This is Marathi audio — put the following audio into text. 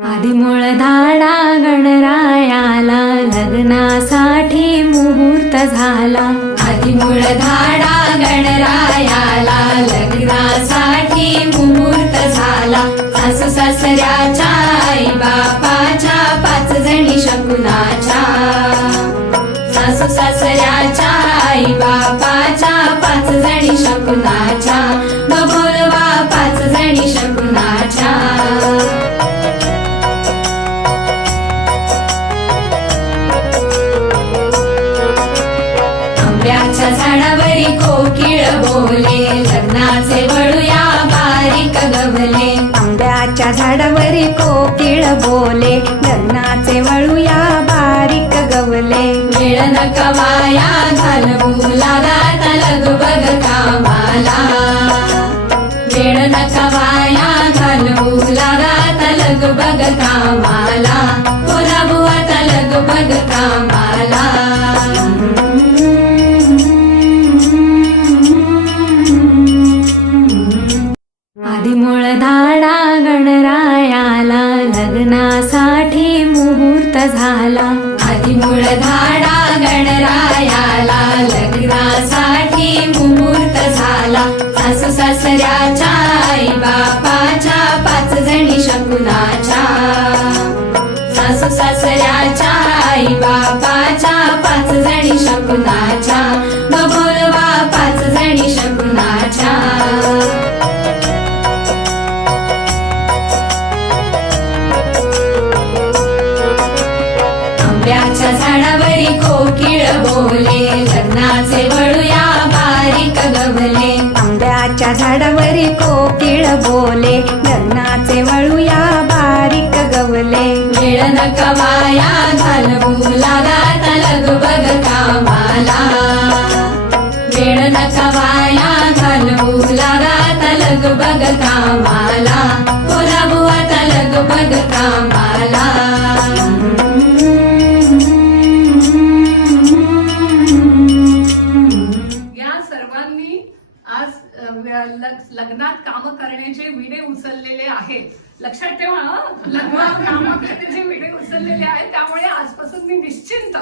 आदिमुळ धाडा गणरायाला लग्नासाठी मुहूर्त झाला. आदिमुळ धाडा गणरायाला लग्नासाठी मुहूर्त झाला. सासू सासऱ्याच्या आई बापाच्या पाच जणी शकुनाच्या. सासू सासऱ्याच्या आई बापाच्या पाच जणी शकुनाच्या. झाडावरी कोकिळ बोले लग्नाचे वळूया बारीक गवले. मिळन कवाया वाया लागात लग बग कामाला. मिळन नका वाया लागात लग बग कामाला. पुरा बुवा लग बग झाला. आदिमुळ धाडा गणरायाला लग्नासाठी मुहूर्त झाला. सासू सासऱ्याच्या आई बापाच्या पाच जणी शकुनाच्या. सासू सासऱ्याच्या आई बापाच्या पाच जणी शकुनाच्या. आंब्याच्या झाडावरी कोकिळ बोले लग्नाचे वळूया बारीक गवले. आंब्याच्या झाडावरी कोकिळ बोले लग्नाचे वळूया बारीक गवले. मिळन कवाया घालवू लागात लग बग कामाला. मिळन कवाया घालवू लागात लग बग कामाला. सर्वांनी आज लग्नात काम करण्याचे विडे उचललेले आहेत. लक्षात ठेवा लग्नात काम करण्याचे विडे उचललेले आहेत त्यामुळे आजपासून मी निश्चिंत.